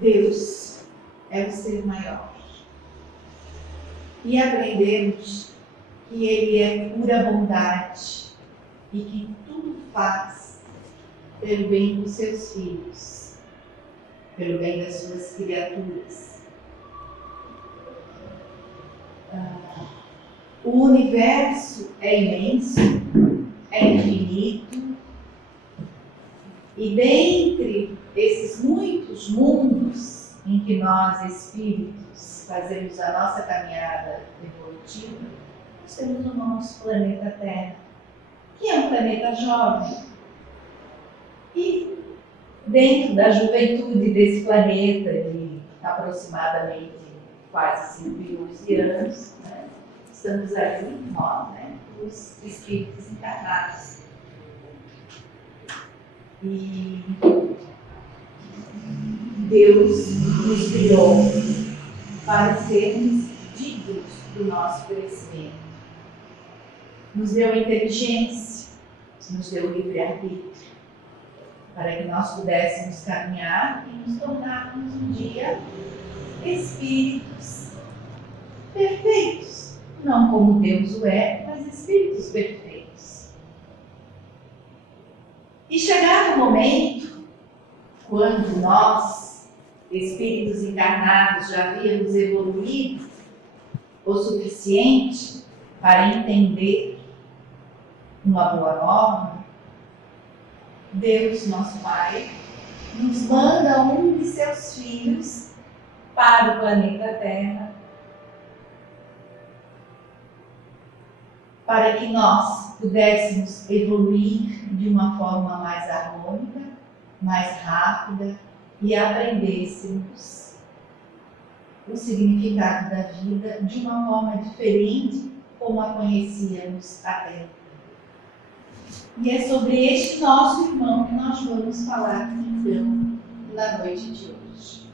Deus é o ser maior. E aprendemos que Ele é pura bondade e que tudo faz pelo bem dos seus filhos, pelo bem das suas criaturas. O universo é imenso, é infinito, e dentre esses muitos mundos em que nós, espíritos, fazemos a nossa caminhada evolutiva, nós temos o nosso planeta Terra, que é um planeta jovem. E dentro da juventude desse planeta, de aproximadamente quase 5 milhões de anos, né, estamos ali, nós, os espíritos encarnados. E Deus nos criou para sermos dignos do nosso crescimento. Nos deu inteligência, nos deu livre-arbítrio, para que nós pudéssemos caminhar e nos tornarmos um dia espíritos perfeitos. Não como Deus o é, mas espíritos perfeitos. E chegar o momento, quando nós, espíritos encarnados, já havíamos evoluído o suficiente para entender uma boa norma, Deus, nosso Pai, nos manda um de seus filhos para o planeta Terra, para que nós pudéssemos evoluir de uma forma mais harmônica, mais rápida e aprendêssemos o significado da vida de uma forma diferente como a conhecíamos até então. E é sobre este nosso irmão que nós vamos falar então na noite de hoje.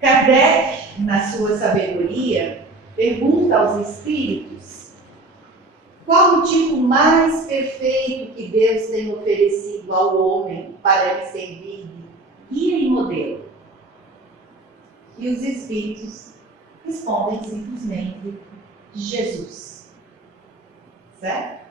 Kardec, na sua sabedoria, pergunta aos espíritos qual o tipo mais perfeito que Deus tem oferecido ao homem para lhe servir de guia e modelo. E os espíritos respondem simplesmente Jesus. Certo?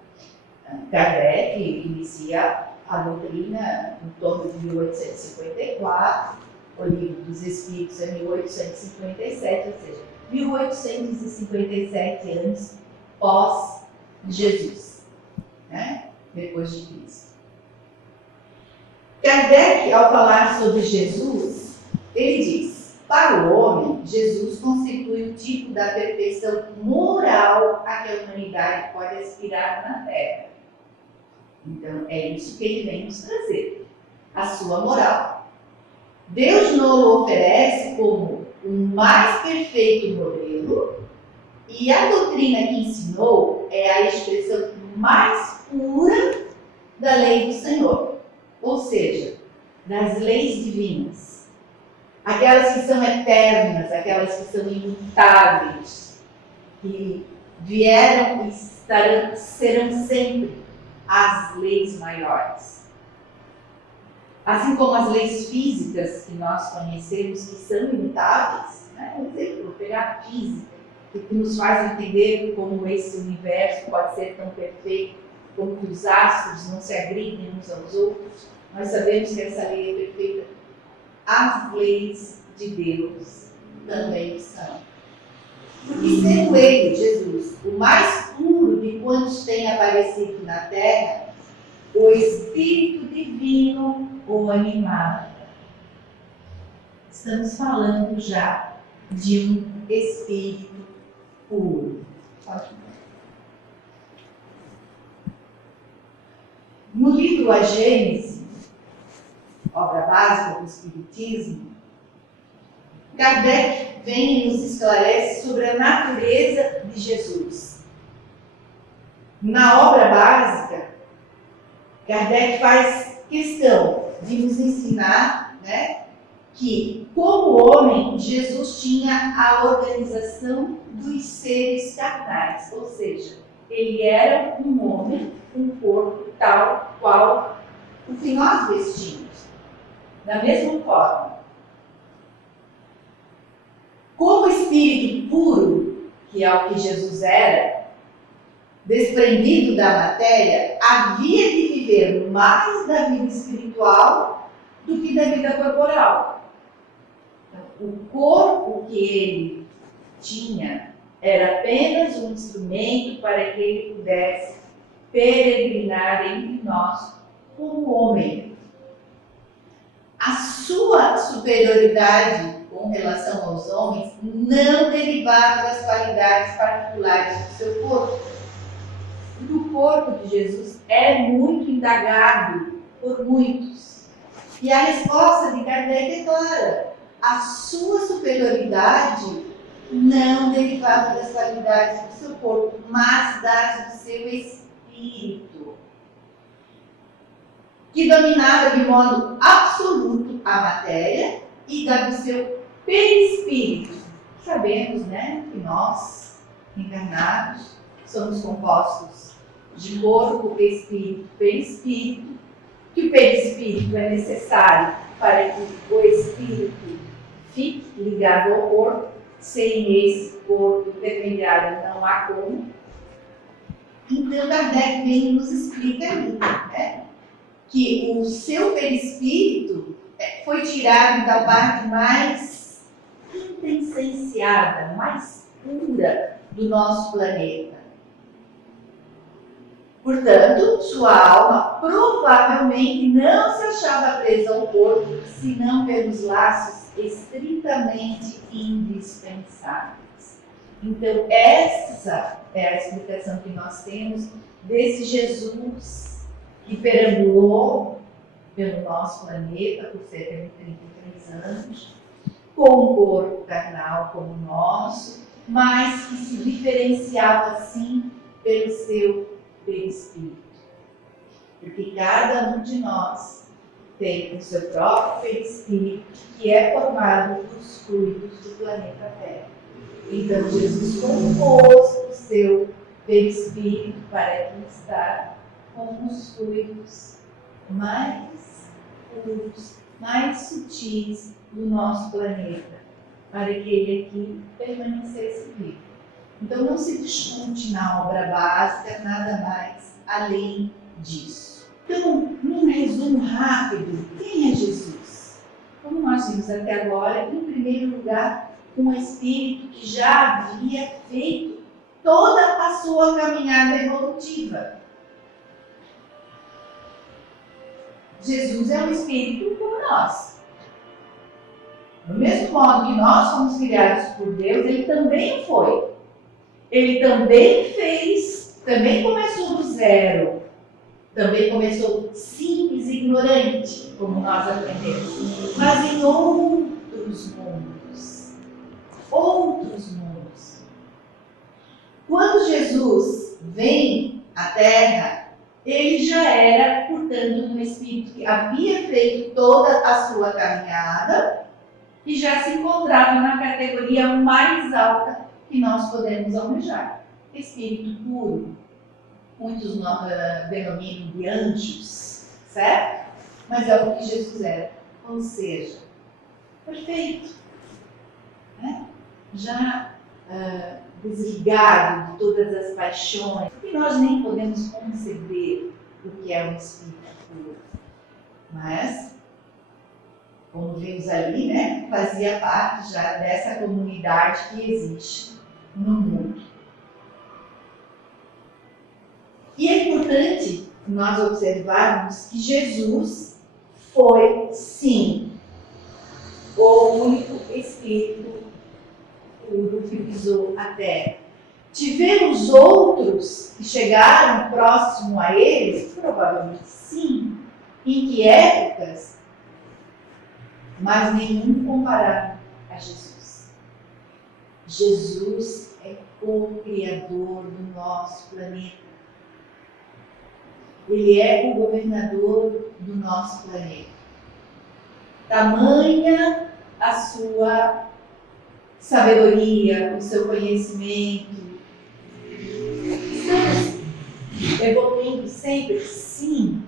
Kardec inicia a doutrina em torno de 1854, o livro dos Espíritos é 1857, ou seja, 1857 anos pós Jesus, né? Depois de Cristo. Kardec, ao falar sobre Jesus, ele diz: para o homem, Jesus constitui o tipo da perfeição moral a que a humanidade pode aspirar na Terra. Então, é isso que ele vem nos trazer, a sua moral. Deus nos oferece como o mais perfeito modelo, e a doutrina que ensinou é a expressão mais pura da lei do Senhor, ou seja, das leis divinas. Aquelas que são eternas, aquelas que são imutáveis, que vieram e serão sempre as leis maiores. Assim como as leis físicas que nós conhecemos, que são imutáveis, né? Por exemplo, vou pegar a física, que nos faz entender como esse universo pode ser tão perfeito, como que os astros não se agridem uns aos outros. Nós sabemos que essa lei é perfeita. As leis de Deus também são. Porque sendo ele, Jesus, o mais puro de quantos tem aparecido na Terra, o Espírito Divino o animava. Estamos falando já de um Espírito puro. No livro A Gênese, obra básica do Espiritismo, Kardec vem e nos esclarece sobre a natureza de Jesus. Na obra básica, Kardec faz questão de nos ensinar, né, que, como homem, Jesus tinha a organização dos seres carnais, ou seja, ele era um homem, um corpo tal qual o que nós vestimos. Da mesma forma, como espírito puro, que é o que Jesus era, desprendido da matéria, havia de viver mais da vida espiritual do que da vida corporal. Então, o corpo que ele tinha era apenas um instrumento para que ele pudesse peregrinar entre nós como homem. A sua superioridade com relação aos homens não derivava das qualidades particulares do seu corpo. Porque o corpo de Jesus é muito indagado por muitos. E a resposta de Kardec é clara. A sua superioridade não derivava das qualidades do seu corpo, mas das do seu espírito, que dominava de modo absoluto a matéria, e da do seu perispírito. Sabemos, né, que nós, encarnados, somos compostos de corpo, espírito, perispírito, que o perispírito é necessário para que o espírito fique ligado ao corpo. Sem esse corpo intermediário não há como. Então Kardec vem e nos explica ali, né, que o seu perispírito foi tirado da parte mais intenssenciada, mais pura do nosso planeta. Portanto, sua alma provavelmente não se achava presa ao corpo, senão pelos laços estritamente indispensáveis. Então, essa é a explicação que nós temos desse Jesus que perambulou pelo nosso planeta por cerca de 33 anos, com um corpo carnal como o nosso, mas que se diferenciava, assim, pelo seu perispírito. Porque cada um de nós tem o seu próprio perispírito, que é formado dos fluidos do planeta Terra. Então, Jesus compôs o seu perispírito para estar com os fluidos mais puros, mais sutis do nosso planeta, para que ele aqui permanecesse vivo. Então, não se discute na obra básica nada mais além disso. Então, num resumo rápido, quem é Jesus? Como nós vimos até agora, em primeiro lugar, um espírito que já havia feito toda a sua caminhada evolutiva. Jesus é um espírito como nós. Do mesmo modo que nós fomos criados por Deus, ele também foi. Ele também fez, também começou do zero. Também começou simples e ignorante, como nós aprendemos. Mas em outros mundos. Outros mundos. Quando Jesus vem à Terra, ele já era, portanto, um espírito que havia feito toda a sua caminhada e já se encontrava na categoria mais alta que nós podemos almejar. Espírito puro. Muitos denominam de anjos, certo? Mas é o que Jesus era. Ou seja, perfeito. Né? Já desligado de todas as paixões, e nós nem podemos conceber o que é um espírito puro. Mas, como vimos ali, né, fazia parte já dessa comunidade que existe no mundo. E é importante nós observarmos que Jesus foi, sim, o único espírito puro que pisou a terra. Tivemos outros que chegaram próximo a eles? Provavelmente sim. Em que épocas? Mas nenhum comparado a Jesus. Jesus é co-criador do nosso planeta. Ele é o governador do nosso planeta. Tamanha a sua sabedoria, o seu conhecimento. Estamos evoluindo sempre? Sim.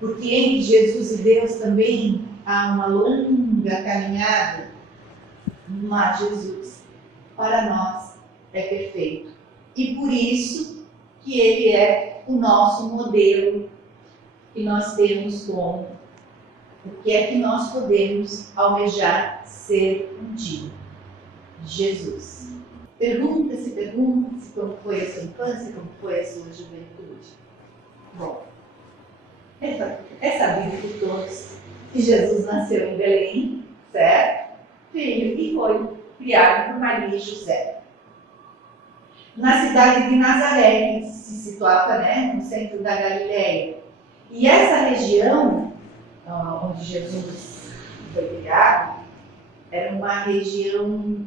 Porque entre Jesus e Deus também há uma longa caminhada, mas Jesus, para nós, é perfeito. E por isso que Ele é o nosso modelo que nós temos como o que é que nós podemos almejar ser um dia. Jesus. Pergunta-se como foi a sua infância, como foi a sua juventude. Bom, é sabido por todos que Jesus nasceu em Belém, certo? Filho, e foi criado por Maria e José. Na cidade de Nazaré, que se situava, no centro da Galileia. E essa região onde Jesus foi criado era uma região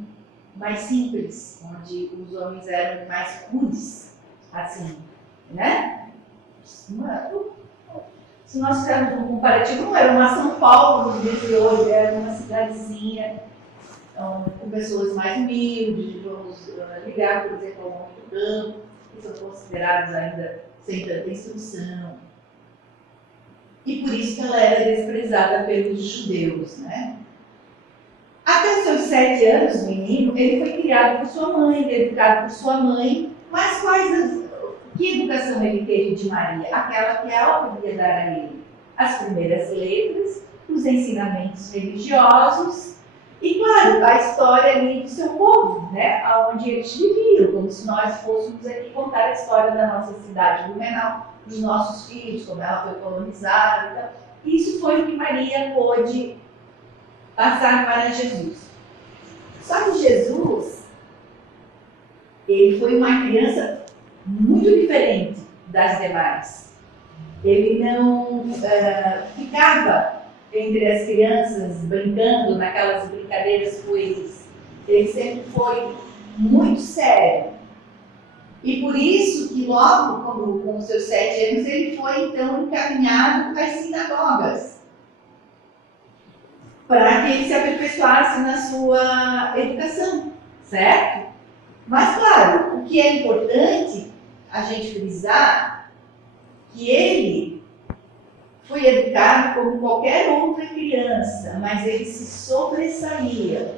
mais simples, onde os homens eram mais rudes, assim, né? Se nós fizermos um comparativo, não era uma São Paulo nos dias de hoje, era uma cidadezinha com pessoas mais humildes, vamos ligar, por exemplo, ao homem do campo, que são considerados ainda sem tanta instrução. E por isso que ela era desprezada pelos judeus, né? Até os seus 7 anos, o menino, ele foi criado por sua mãe, educado por sua mãe, mas que educação ele teve de Maria? Aquela que ela podia dar a ele. As primeiras letras, os ensinamentos religiosos e, claro, a história ali do seu povo, né? Onde eles viviam, como se nós fôssemos aqui contar a história da nossa cidade, Blumenau, dos nossos filhos, como ela foi colonizada e tal. Isso foi o que Maria pôde passar para Jesus. Só que Jesus, ele foi uma criança muito diferente das demais. Ele não ficava entre as crianças brincando naquelas brincadeiras pueris. Ele sempre foi muito sério. E por isso que logo, com os seus 7 anos, ele foi então encaminhado às sinagogas, para que ele se aperfeiçoasse na sua educação, certo? Mas, claro, o que é importante a gente frisar, que ele foi educado como qualquer outra criança, mas ele se sobressaía.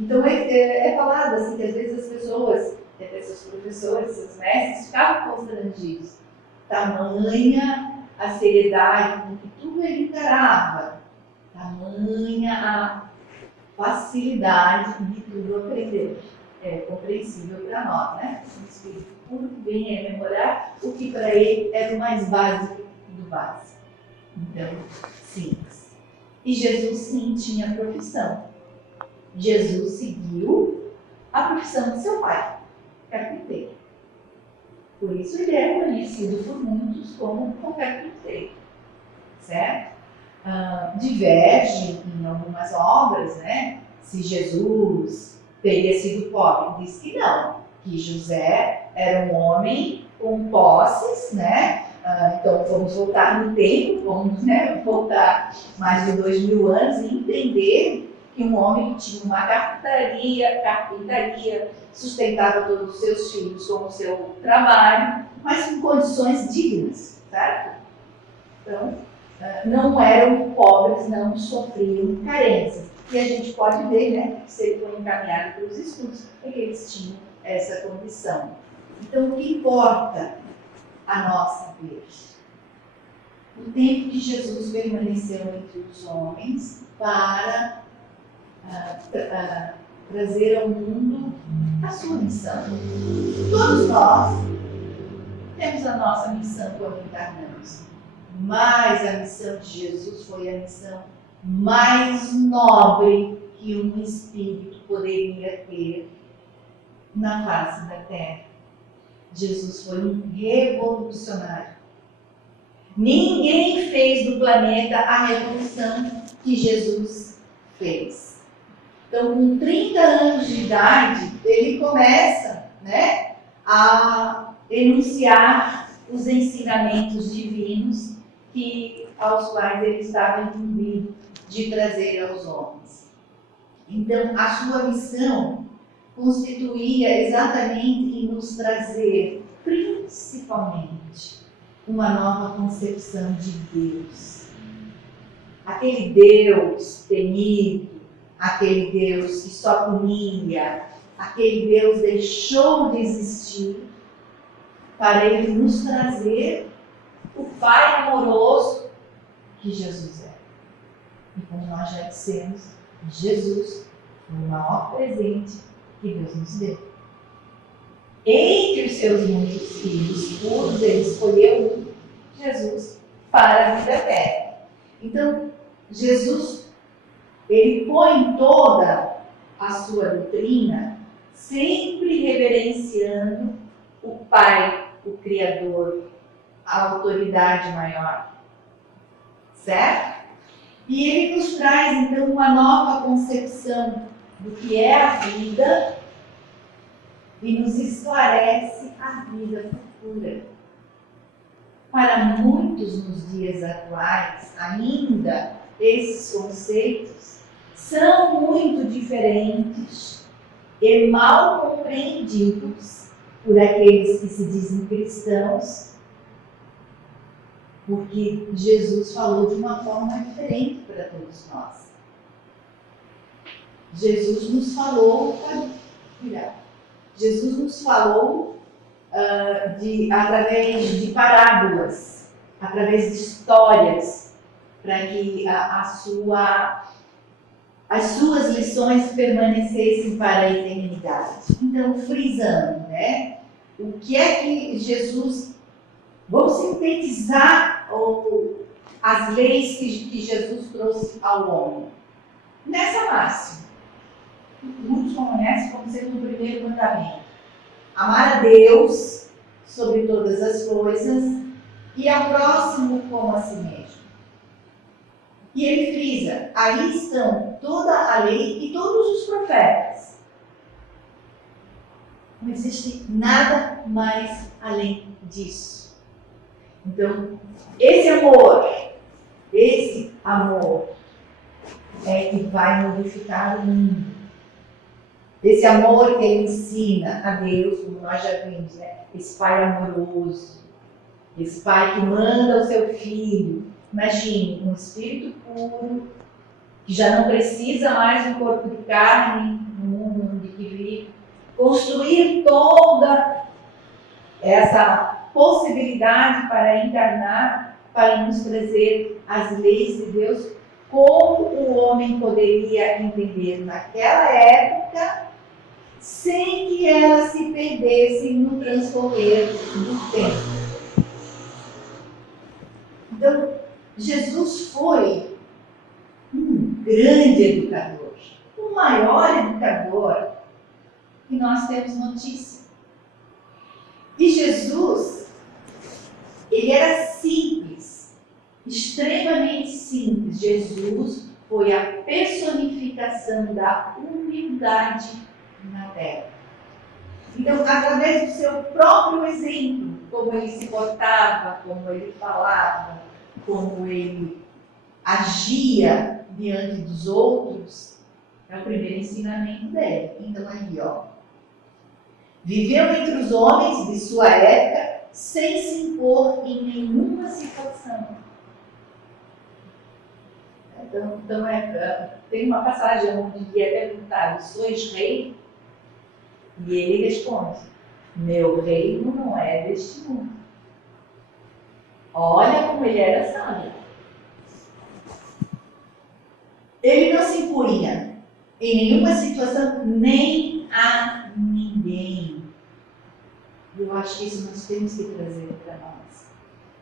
Então, é falado assim, que às vezes as pessoas, até seus professores, seus mestres, ficavam constrangidos. Tamanha a seriedade com que tudo ele encarava, tamanha a facilidade de tudo aprender. É compreensível para nós, né? O Espírito puro que vem rememorar o que para ele era o mais básico do básico. Então, simples. E Jesus, sim, tinha profissão. Jesus seguiu a profissão de seu pai, carpinteiro. Por isso ele é conhecido por muitos como o carpinteiro, certo? Diverge em algumas obras, né? Se Jesus teria sido pobre, diz que não, que José era um homem com posses, né? Então vamos voltar no tempo, vamos voltar mais de 2000 anos e entender que um homem que tinha uma carpintaria, sustentava todos os seus filhos com o seu trabalho, mas com condições dignas, certo? Então, não eram pobres, não sofriam carências. E a gente pode ver, né, que se ele foi encaminhado pelos estudos, é que eles tinham essa condição. Então, o que importa a nossa vez? O tempo que Jesus permaneceu entre os homens para trazer ao mundo a sua missão. Todos nós temos a nossa missão quando encarnamos, mas a missão de Jesus foi a missão mais nobre que um espírito poderia ter na face da terra. Jesus foi um revolucionário. Ninguém fez do planeta a revolução que Jesus fez. Então, com 30 anos de idade, ele começa, a enunciar os ensinamentos divinos aos quais ele estava incumbido de trazer aos homens. Então, a sua missão constituía exatamente em nos trazer, principalmente, uma nova concepção de Deus. aquele Deus temido, aquele Deus que só punia, aquele Deus deixou de existir para Ele nos trazer o Pai amoroso que Jesus é. E como nós já dissemos, Jesus foi o maior presente que Deus nos deu. Entre os seus muitos filhos puros, Ele escolheu Jesus para a vida eterna. Então, Jesus, Ele põe toda a sua doutrina sempre reverenciando o Pai, o Criador, a autoridade maior. Certo? E Ele nos traz, então, uma nova concepção do que é a vida e nos esclarece a vida futura. Para muitos nos dias atuais, ainda, esses conceitos são muito diferentes e mal compreendidos por aqueles que se dizem cristãos, porque Jesus falou de uma forma diferente para todos nós. Jesus nos falou através de parábolas, através de histórias, para que as suas lições permanecessem para a eternidade. Então, frisando, né? O que é que Jesus... Vamos sintetizar as leis que Jesus trouxe ao homem. Nessa máxima, muitos conhecem como sendo o primeiro mandamento. Amar a Deus sobre todas as coisas e ao próximo como a si mesmo. E ele frisa, aí estão toda a lei e todos os profetas. Não existe nada mais além disso. Então, esse amor é que vai modificar o mundo. Esse amor que ele ensina a Deus, como nós já vimos, né? Esse Pai amoroso, esse Pai que manda o seu Filho. Imagine, um espírito puro, que já não precisa mais de um corpo de carne no mundo onde que vive, construir toda essa possibilidade para encarnar, para nos trazer as leis de Deus, como o homem poderia entender naquela época, sem que elas se perdessem no transcorrer do tempo. Então, Jesus foi um grande educador, o maior educador que nós temos notícia. E Jesus, ele era simples, extremamente simples. Jesus foi a personificação da humildade na terra. Então, através do seu próprio exemplo, como ele se portava, como ele falava, como ele agia diante dos outros, é o primeiro ensinamento dele. Então, aí, viveu entre os homens de sua época sem se impor em nenhuma situação. Então tem uma passagem onde é perguntado: sois rei? E ele responde: meu reino não é deste mundo. Olha como ele era sábio. Ele não se impunha em nenhuma situação, nem a ninguém. Eu acho que isso nós temos que trazer para nós.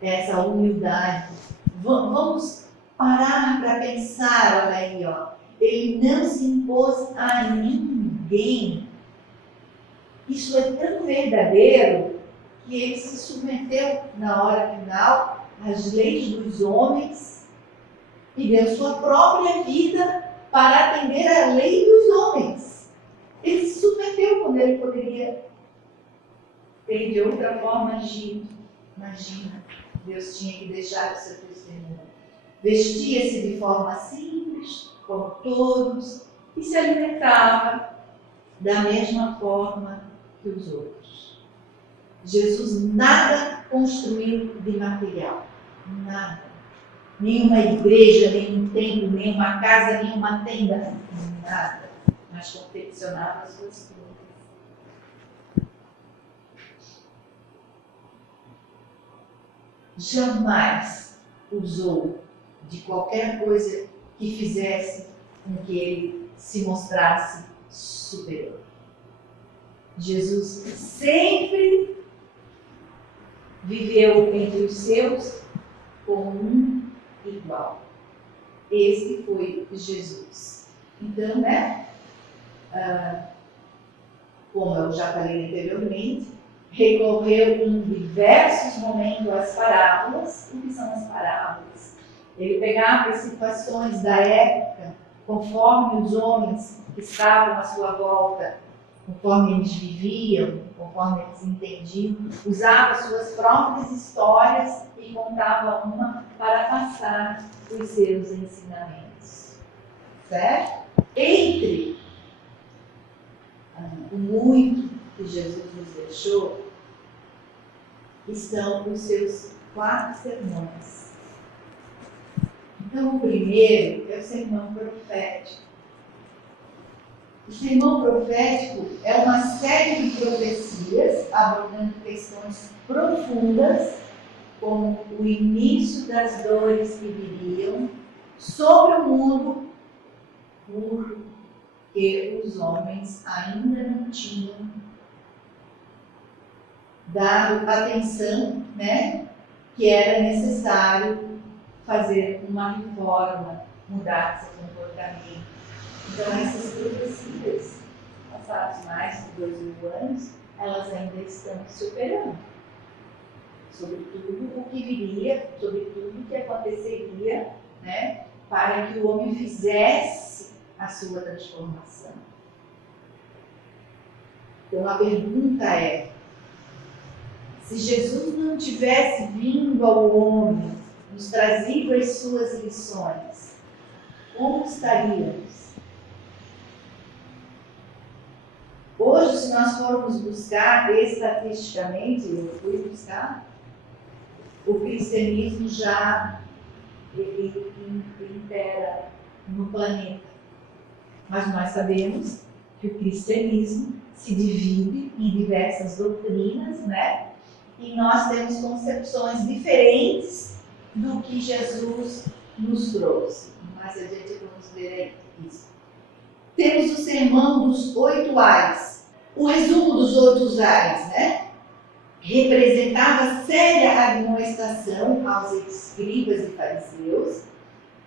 Essa humildade. Vamos parar para pensar, olha aí, Ele não se impôs a ninguém. Isso é tão verdadeiro que ele se submeteu na hora final às leis dos homens e deu sua própria vida para atender à lei dos homens. Ele se submeteu quando ele poderia ter de outra forma agido. Imagina, Deus tinha que deixar o seu testemunho. Vestia-se de forma simples, como todos, e se alimentava da mesma forma que os outros. Jesus nada construiu de material, nada. nenhuma igreja, nenhum templo, nenhuma casa, nenhuma tenda, nada, mas confeccionava as suas coisas. Jamais usou de qualquer coisa que fizesse com que ele se mostrasse superior. Jesus sempre viveu entre os seus como um igual. Esse foi Jesus. Então, como eu já falei anteriormente, recorreu em diversos momentos às parábolas. O que são as parábolas? Ele pegava as situações da época, conforme os homens que estavam à sua volta, conforme eles viviam, conforme eles entendiam, usava suas próprias histórias e contava uma para passar os seus ensinamentos. Certo? Entre o muito que Jesus nos deixou, estão os seus 4 sermões. Então, o primeiro é o sermão profético. O sermão profético é uma série de profecias abordando questões profundas, como o início das dores que viriam sobre o mundo, porque os homens ainda não tinham dado atenção, que era necessário fazer uma reforma, mudar seu comportamento. Então, essas profecias, passados mais de 2000 anos, elas ainda estão se operando sobre tudo o que viria, sobre tudo o que aconteceria, para que o homem fizesse a sua transformação. Então, a pergunta é: se Jesus não tivesse vindo ao homem, nos trazido as suas lições, como estaríamos? Hoje, se nós formos buscar estatisticamente, eu fui buscar, o cristianismo já impera no planeta. Mas nós sabemos que o cristianismo se divide em diversas doutrinas, e nós temos concepções diferentes do que Jesus nos trouxe. Mais adiante vamos ver isso. Temos o sermão dos 8 ais. O resumo dos 8 ais, representava séria admoestação aos escribas e fariseus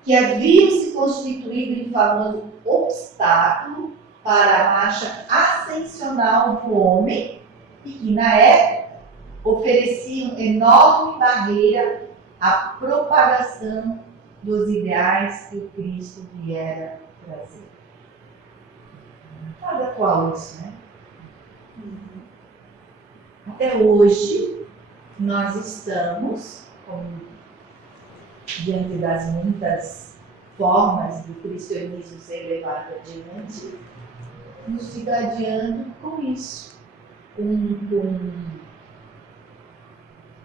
que haviam se constituído em famoso obstáculo para a marcha ascensional do homem e que, na época, ofereciam enorme barreira à propagação dos ideais que o Cristo viera trazer. Nada atual isso, Até hoje, nós estamos, diante das muitas formas do cristianismo ser levado adiante, nos digladiando com isso,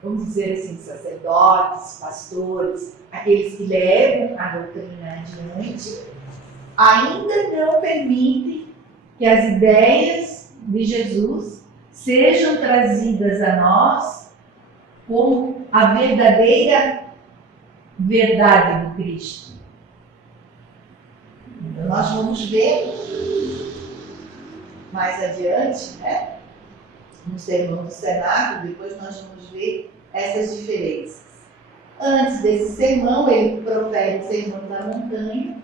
vamos dizer assim, sacerdotes, pastores, aqueles que levam a doutrina adiante, ainda não permitem que as ideias de Jesus sejam trazidas a nós como a verdadeira verdade do Cristo. Então, nós vamos ver mais adiante, no sermão do cenáculo, depois nós vamos ver essas diferenças. Antes desse sermão, ele profere o sermão da montanha,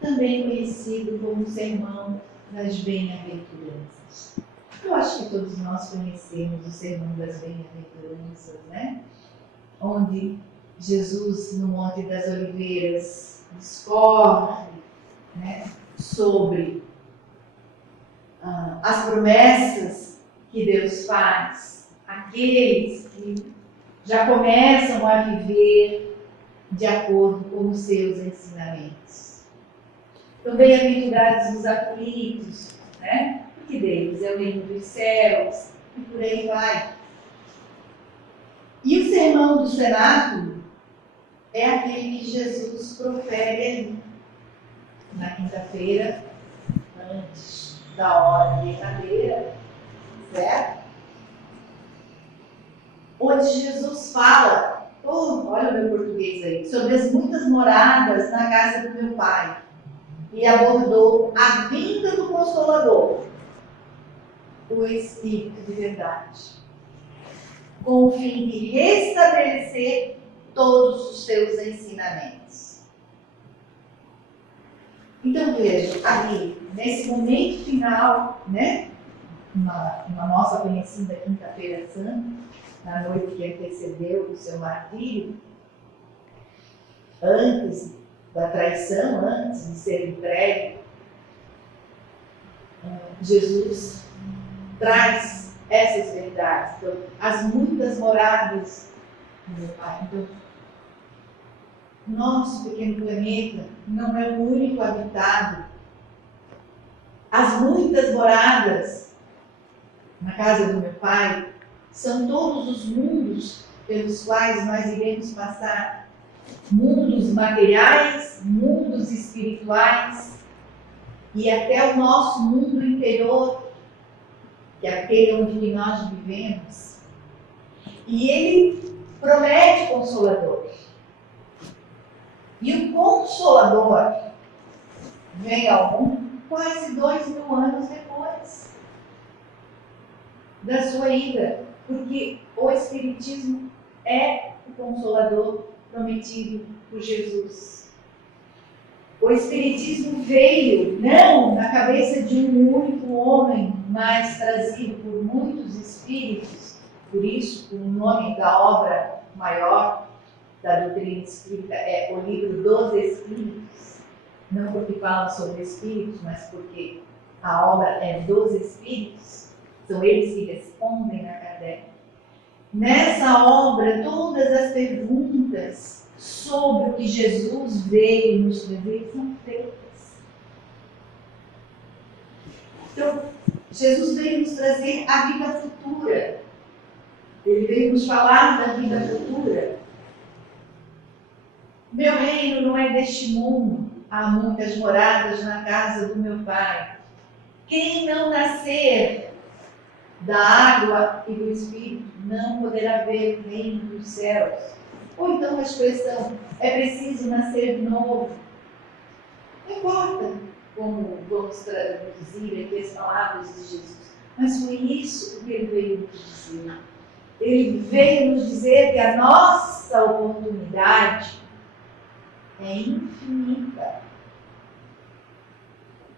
também conhecido como o sermão das bem-aventuranças. Eu acho que todos nós conhecemos o sermão das bem-aventuranças, onde Jesus, no Monte das Oliveiras, discorre sobre as promessas que Deus faz àqueles que já começam a viver de acordo com os seus ensinamentos. Então, bem-aventurados os aflitos, porque deles é o reino dos céus, e por aí vai. E o sermão do cenáculo é aquele que Jesus profere ali, na quinta-feira, antes da hora derradeira, certo? Onde Jesus fala, olha o meu português aí, sobre as muitas moradas na casa do meu Pai, e abordou a vinda do Consolador, o Espírito de verdade, com o fim de restabelecer todos os seus ensinamentos. Então veja, ali, nesse momento final, né, na nossa conhecida Quinta-feira Santa, na noite que antecedeu o seu martírio, antes da traição, antes de ser entregue, Jesus traz essas verdades. Então, as muitas moradas do meu Pai. Então, nosso pequeno planeta não é o único habitado. As muitas moradas na casa do meu Pai são todos os mundos pelos quais nós iremos passar. Mundos materiais, mundos espirituais e até o nosso mundo interior, que é aquele onde nós vivemos. E ele promete Consolador. E o Consolador vem ao mundo quase 2000 anos depois da sua ida, porque o Espiritismo é o Consolador prometido por Jesus. O Espiritismo veio não na cabeça de um único homem, mas trazido por muitos espíritos. Por isso, o nome da obra maior da doutrina espírita é o Livro dos Espíritos. Não porque fala sobre espíritos, mas porque a obra é dos espíritos. São eles que respondem a Kardec. Nessa obra, todas as perguntas sobre o que Jesus veio nos trazer são feitas. Então, Jesus veio nos trazer a vida futura. Ele veio nos falar da vida futura. Meu reino não é deste mundo. Há muitas moradas na casa do meu Pai. Quem não nascer da água e do Espírito não poderá ver o reino dos céus. Ou então a expressão, é preciso nascer de novo. Não importa como vamos traduzir aqui as palavras de Jesus, mas foi isso que ele veio nos dizer. Ele veio nos dizer que a nossa oportunidade é infinita.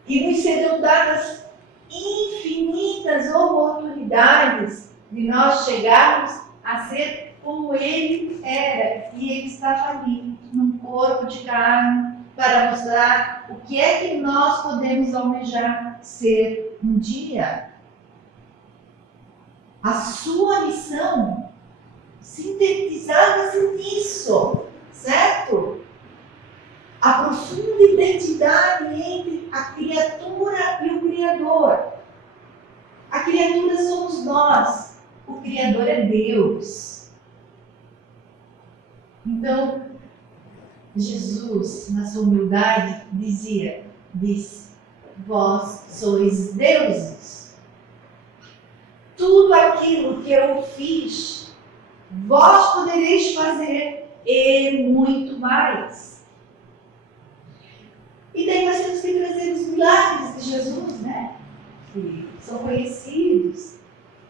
E nos serão dadas infinitas oportunidades de nós chegarmos a ser como ele era. E ele estava ali, num corpo de carne, para mostrar o que é que nós podemos almejar ser um dia. A sua missão sintetizava-se nisso, certo? A profunda identidade entre a criatura e o Criador. A criatura somos nós, o Criador é Deus. Então, Jesus, na sua humildade, disse, vós sois deuses. Tudo aquilo que eu fiz, vós podereis fazer e muito mais. E daí nós temos que trazer os milagres de Jesus, né? Que são conhecidos.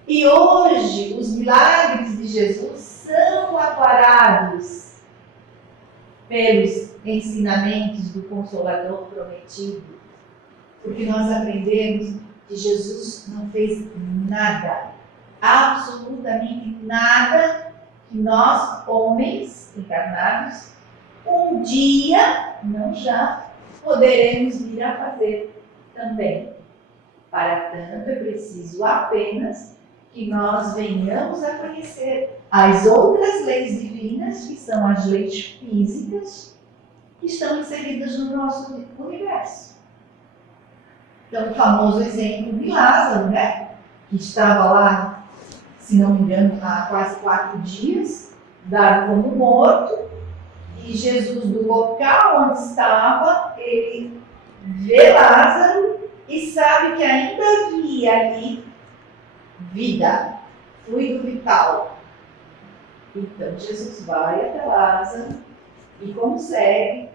E hoje, os milagres de Jesus são aclarados pelos ensinamentos do Consolador prometido. Porque nós aprendemos que Jesus não fez nada, absolutamente nada, que nós, homens encarnados, um dia, não já, poderemos vir a fazer também. Para tanto, é preciso apenas que nós venhamos a conhecer as outras leis divinas, que são as leis físicas, que estão inseridas no nosso universo. Então, o famoso exemplo de Lázaro, né? Que estava lá, se não me engano, há quase 4 dias, dado como morto, E Jesus, do local onde estava, ele vê Lázaro e sabe que ainda havia ali vida, fluido vital. Então Jesus vai até Lázaro e consegue,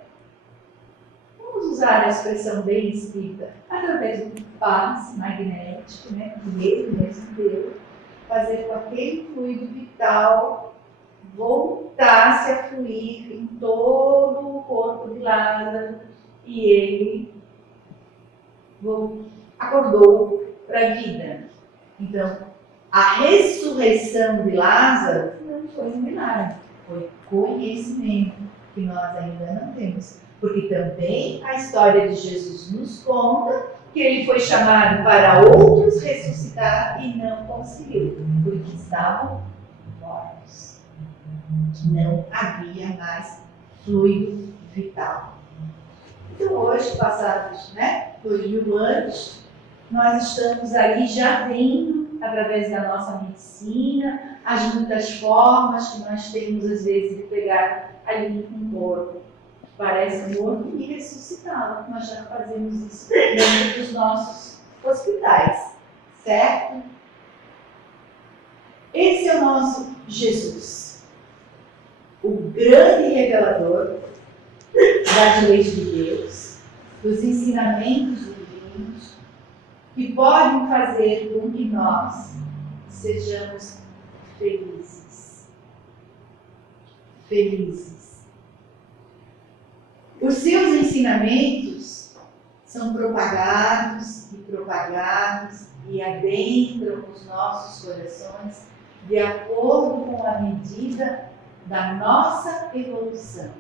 vamos usar a expressão bem escrita, através de um passe magnético, né, que ele mesmo deu, fazer com aquele fluido vital voltasse a fluir em todo o corpo de Lázaro e ele acordou para a vida. Então, a ressurreição de Lázaro não foi um milagre, foi conhecimento que nós ainda não temos. Porque também a história de Jesus nos conta que ele foi chamado para outros ressuscitar e não conseguiu, porque estavam mortos. Não havia mais fluido vital. Então hoje, passados 2000 anos, nós estamos aí já vendo, através da nossa medicina, as muitas formas que nós temos às vezes de pegar ali um corpo que parece morto e ressuscitá-lo. Nós já fazemos isso dentro dos nossos hospitais, certo? Esse é o nosso Jesus, o grande revelador das leis de Deus, dos ensinamentos divinos, que podem fazer com que nós sejamos felizes. Felizes. Os seus ensinamentos são propagados e adentram os nossos corações de acordo com a medida da nossa evolução.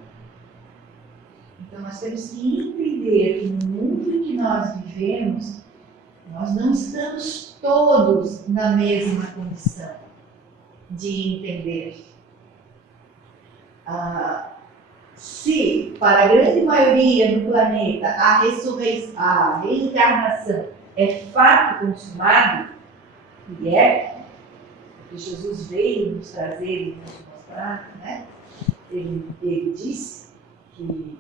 Então nós temos que entender que no mundo em que nós vivemos, nós não estamos todos na mesma condição de entender. Se para a grande maioria do planeta a reencarnação é fato consumado, e é, porque Jesus veio nos trazer e nos mostrar, né? Ele disse que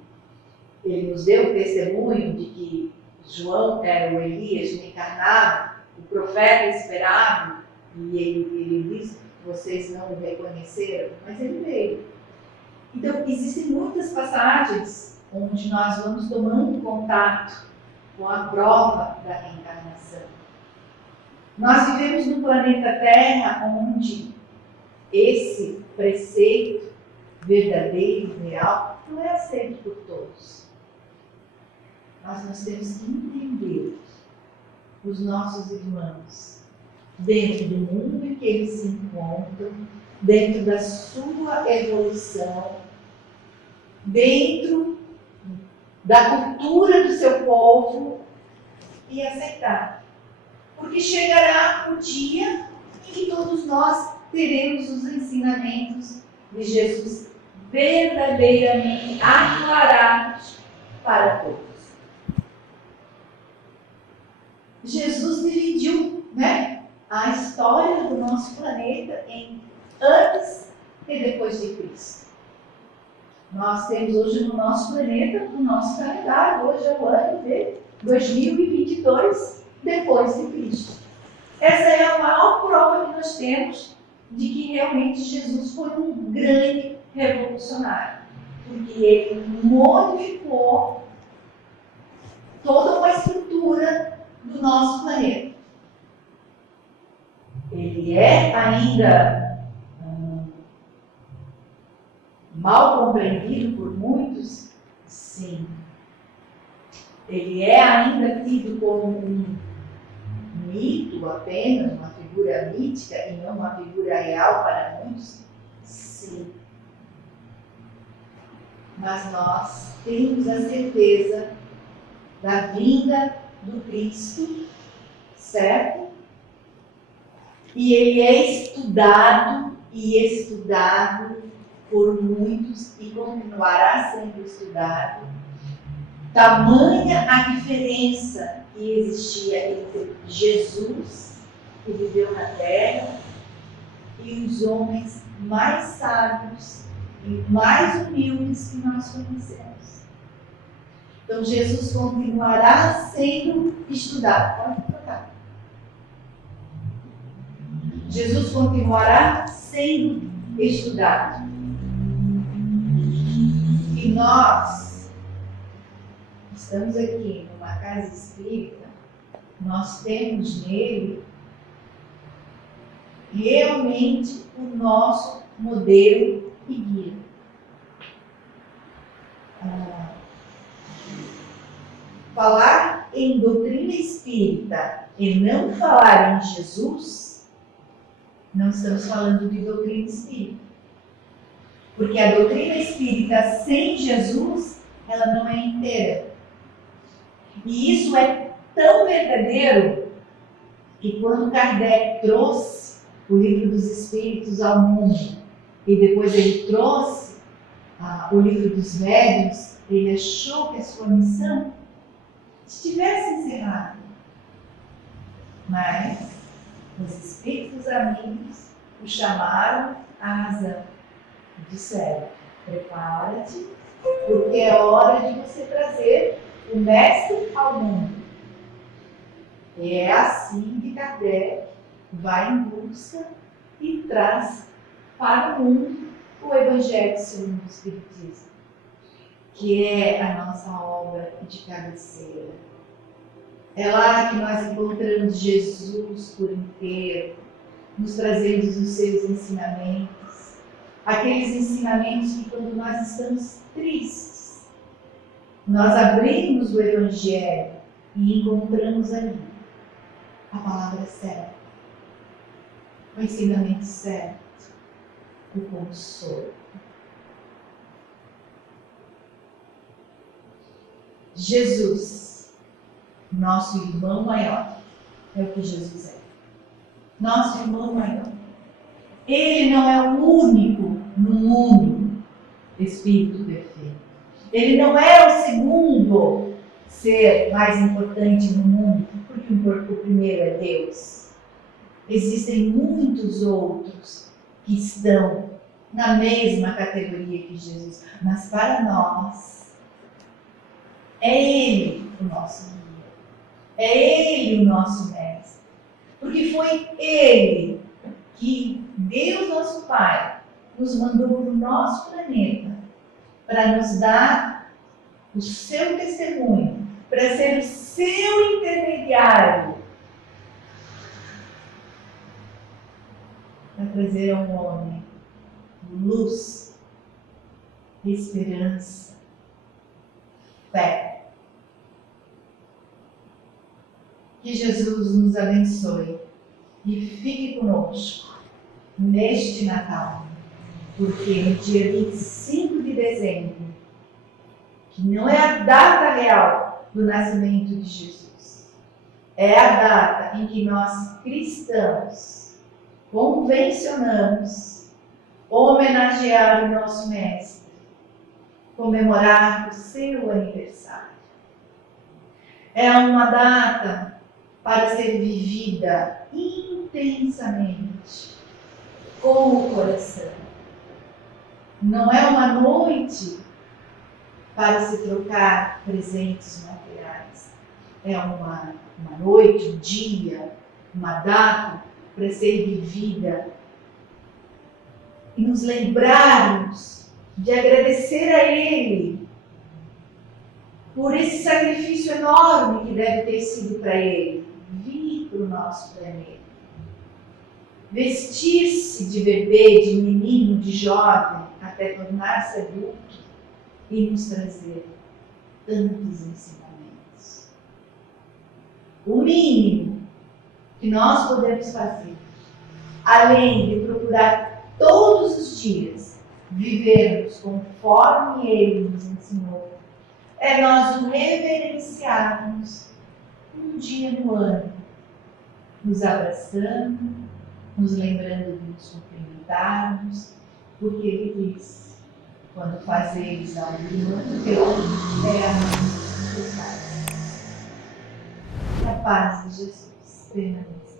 ele nos deu o testemunho de que João era o Elias reencarnado, o profeta esperado, e ele disse que vocês não o reconheceram, mas ele veio. Então, existem muitas passagens onde nós vamos tomando contato com a prova da reencarnação. Nós vivemos no planeta Terra onde esse preceito verdadeiro, real, não é aceito por todos. Nós temos que entender os nossos irmãos dentro do mundo em que eles se encontram, dentro da sua evolução, dentro da cultura do seu povo e aceitar. Porque chegará o dia em que todos nós teremos os ensinamentos de Jesus verdadeiramente aclarados para todos. Jesus dividiu, a história do nosso planeta em antes e depois de Cristo. Nós temos hoje no nosso planeta, no nosso calendário, hoje é o ano de 2022 depois de Cristo. Essa é a maior prova que nós temos de que realmente Jesus foi um grande revolucionário, porque ele modificou toda uma estrutura do nosso planeta. Ele é ainda mal compreendido por muitos? Sim. Ele é ainda tido como um mito apenas, uma figura mítica e não uma figura real para muitos? Sim. Mas nós temos a certeza da vinda do Cristo, certo? E ele é estudado por muitos e continuará sendo estudado. Tamanha a diferença que existia entre Jesus, que viveu na terra, e os homens mais sábios e mais humildes que nós conhecemos. Então Jesus continuará sendo estudado. Pode trocar. Jesus continuará sendo estudado. E nós estamos aqui numa casa espírita, nós temos nele realmente o nosso modelo e guia. Falar em doutrina espírita e não falar em Jesus, não estamos falando de doutrina espírita. Porque a doutrina espírita sem Jesus, ela não é inteira. E isso é tão verdadeiro que quando Kardec trouxe o Livro dos Espíritos ao mundo e depois ele trouxe o Livro dos Médiuns, ele achou que a sua missão estivesse encerrada. Mas os Espíritos amigos o chamaram à razão. Disseram: prepara-te, porque é hora de você trazer o Mestre ao mundo. E é assim que Kardec vai em busca e traz para o mundo o Evangelho segundo o Espiritismo, que é a nossa obra de cabeceira. É lá que nós encontramos Jesus por inteiro, nos trazendo os seus ensinamentos, aqueles ensinamentos que quando nós estamos tristes, nós abrimos o Evangelho e encontramos ali a palavra certa, o ensinamento certo, o consolo. Jesus, nosso irmão maior, é o que Jesus é. Nosso irmão maior. Ele não é o único no mundo Espírito perfeito. Ele não é o segundo ser mais importante no mundo, porque o primeiro é Deus. Existem muitos outros que estão na mesma categoria que Jesus, mas para nós, é Ele o nosso guia, é Ele o nosso mestre, porque foi Ele que Deus nosso Pai nos mandou para o nosso planeta para nos dar o seu testemunho, para ser o seu intermediário, para trazer ao homem luz, esperança, fé. Que Jesus nos abençoe e fique conosco neste Natal, porque no dia 25 de dezembro, que não é a data real do nascimento de Jesus, é a data em que nós cristãos convencionamos homenagear o nosso Mestre, comemorar o seu aniversário. É uma data para ser vivida intensamente, com o coração. Não é uma noite para se trocar presentes materiais. É uma noite, um dia, uma data para ser vivida e nos lembrarmos de agradecer a Ele por esse sacrifício enorme que deve ter sido para Ele vir para o nosso planeta, vestir-se de bebê, de menino, de jovem, até tornar-se adulto e nos trazer tantos ensinamentos. O mínimo que nós podemos fazer, além de procurar todos os dias vivermos conforme Ele nos ensinou, é nós o reverenciarmos um dia no ano, nos abraçando, nos lembrando de nos cumprimentarmos, porque Ele diz: quando fazeres ao irmão teu, é a mim que faz. A paz de Jesus permaneça.